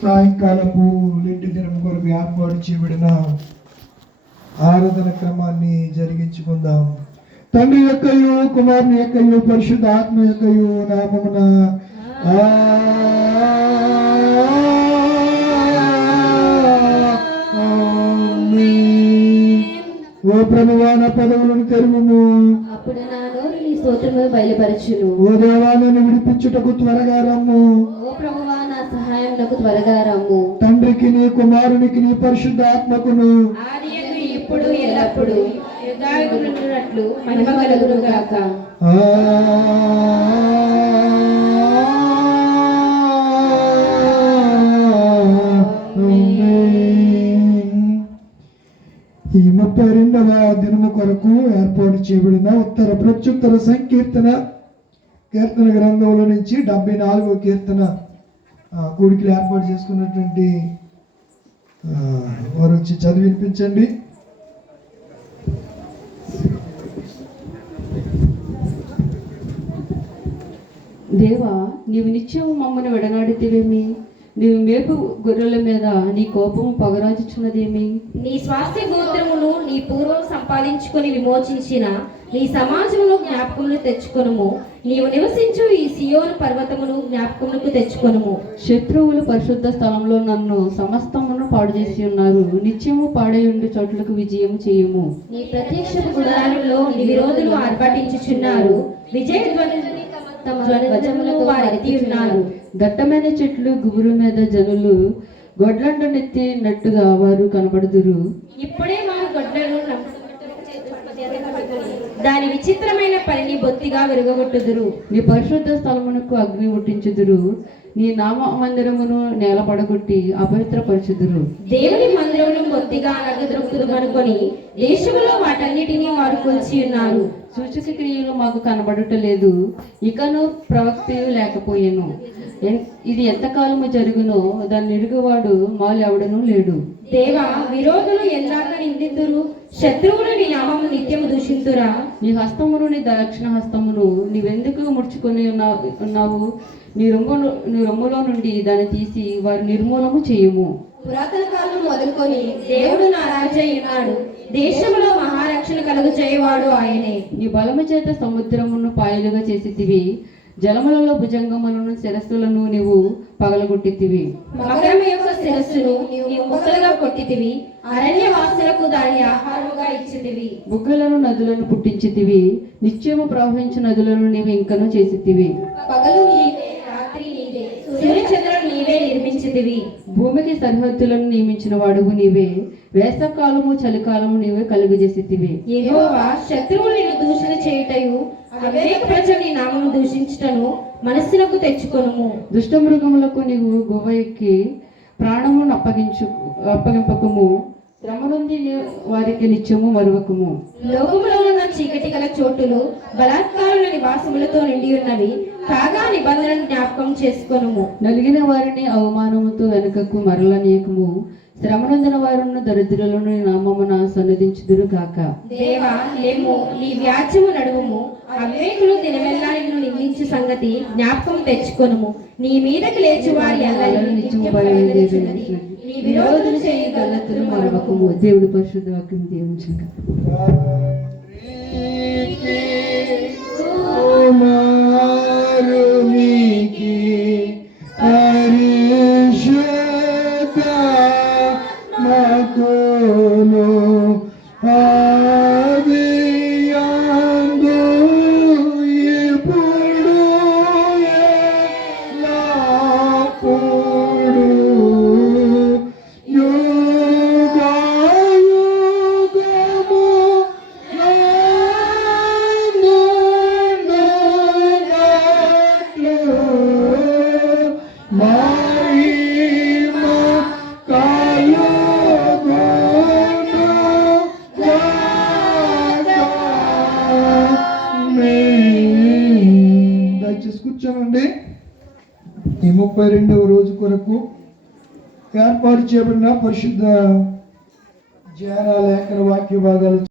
సాయంకాలపు లెండి దినం కొరకు ఏర్పాటు చేయబడిన ఆరాధన క్రమాన్ని జరిగించుకుందాం. తండ్రి యొక్కయు కుమారుని యొక్కయు పరిశుద్ధ ఆత్మ యొక్కయు నామమున ఓ ప్రభువా నా పదవులను తెరువుము, అప్పుడు నా నోరు నీ స్తోత్రము బయలుపరచును. ఓ దేవా నన్ను విడిపించుటకు త్వరగా రమ్ము, ఓ ప్రభువా నా సహాయమునకు త్వరగా రమ్ము. తండ్రికి నీ కుమారునికి నీ పరిశుద్ధ ఆత్మకును ఆదియందు ఇప్పుడు ఎల్లప్పుడు యుగాయుగములున్నట్లు మహిమ కలుగును గాక. ఈ 32వ దినము కొరకు ఏర్పాటు చేయబడిన ఉత్తర ప్రత్యుత్తర కీర్తన గ్రంథంలో నుంచి 74వ కీర్తన కూడికలు ఏర్పాటు చేసుకున్నటువంటి వారు వచ్చి చదివి వినిపించండి. దేవా, నీవు నిత్యము మమ్మను విడనాడితేవేమి? నీవు మేపు గొర్రెల మీద నీ కోపము పగరాజుచున్నదేమి? నీ స్వాస్థ్య గోత్రమును నీ పూర్వం సంపాదించుకొని విమోచించిన నీ సమాజమును జ్ఞాపకమును తెచ్చుకొనుము. నీవు నివసించు ఈ సియోను పర్వతమును జ్ఞాపకమునకు తెచ్చుకొనుము. శత్రువులు పరిశుద్ధ స్థలంలో నన్ను సమస్తమును పాడు చేసి ఉన్నారు. నిత్యము పాడేయుండి చోట్లకు విజయం చేయుము. నీ ప్రత్యక్ష గుడారంలో నీ విరోధులు ఆర్భటించుచున్నారు. విజయ ధ్వనులని తమ ధ్వజములకు వారెత్తి ఉన్నారు. దట్టమైన చెట్లు గుబురు మీద జనులు గొడ్లంటనెత్తినట్టుగా వారు కనబడుదురు. ఇప్పుడే వారు గొడ్లను దాని విచిత్రమైన పనిని బొత్తిగా విరగొట్టుదురు. నీ పరిశుద్ధ స్థలమునకు అగ్ని ముట్టించుదురు. నీ నామ మందిరమును నేలపడగొట్టి అపవిత్రపరచుదురు. దేవుని మందిరమును బొత్తిగా అనగద్రొక్కుదు అనుకొని దేశములో వాటన్నిటినీ వారు కొలిచి ఉన్నారు. సూచక క్రియలు మాకు కనబడటలేదు, ఇకను ప్రవక్తయు లేకపోయేను. ఇది ఎంతకాలము జరుగునో దాన్ని నిరుగువాడు మాలు ఎవడనూ లేడు. దేవా, విరోధులు ఎందాక నిందితురు, శత్రువులు నీ నామము నిత్యము దూషింతురా. నీ హస్తమును నీ దక్షిణ హస్తమును నీవెందుకు ముడుచుకొని ఉన్నావు? నీ రొమ్ములో నుండి దాన్ని తీసి వారి నిర్మూలము చేయుము. పురాతన కాలం మొదలుకొని దేవుడు నా రాజు ఉన్నాడు. దేశంలో మహారక్షణ కలుగు చేయవాడు ఆయనే. నీ బలము చేత సముద్రమును పాయలుగా చేసితివి. జలములలో భుజంగములను శిరస్సులను నీవు పగలగొట్టితివి. మకరము యొక్క శిరస్సును నీవు ముక్కలుగా కొట్టితివి. అరణ్యవాసులకు దాని ఆహారముగా ఇచ్చితివి. బుగ్గలను నదులను పుట్టించితివి. నిత్యము ప్రవహించు నదులను నీవు ఇంకను చేసితివి. పగలు నీవే, రాత్రి నీవే, సూర్యచంద్రులు నీవే నిర్మించితివి. భూమికి సరిహద్దులను నియమించిన వాడువు నీవే. వేసవకాలము చలికాలము నీవే కలుగజేసితివి. యెహోవా, శత్రువులు నిన్ను దూషణ చేయుటయు అవివేక ప్రజలు నీ నామమును దూషించుటను మనస్సునకు తెచ్చుకొనుము. దుష్ట మృగములకు నీవు గువ్వ ఎక్కి ప్రాణమును అప్పగింపకము. శ్రమ నుండి వారికి నిత్యము మరువకము. లోకములో ఉన్న చీకటి గల చోటులు బలాత్కారుల నివాసములతో నిండి ఉన్నవి. కాగా నిబంధనను జ్ఞాపకం చేసుకొనుము. నలిగిన వారిని అవమానముతో వెనుకకు మరలనీయకము. శ్రమనందిన వారును దరిద్రులను నామమున సన్నదించుదురు గాక. దేవా, లేము, నీ వ్యాజ్యము నడువుము. అవివేకులు దినమెల్లా నిన్ను నిందించు సంగతి జ్ఞాపకం తెచ్చుకొనుము. నీ మీదకి లేచి వారి అల్లరి నిత్యము బయలుదేరుచున్నది. నీ విరోధులు చేయు గల్లతులు మరవకము. దేవుడి పరిశుద్ధ వాక్యం దీవించండి. కూర్చోనండి. ఈ 32వ రోజు కొరకు ఏర్పాటు చేయబడిన పరిశుద్ధ ధ్యాన లేఖన వాక్య భాగాలు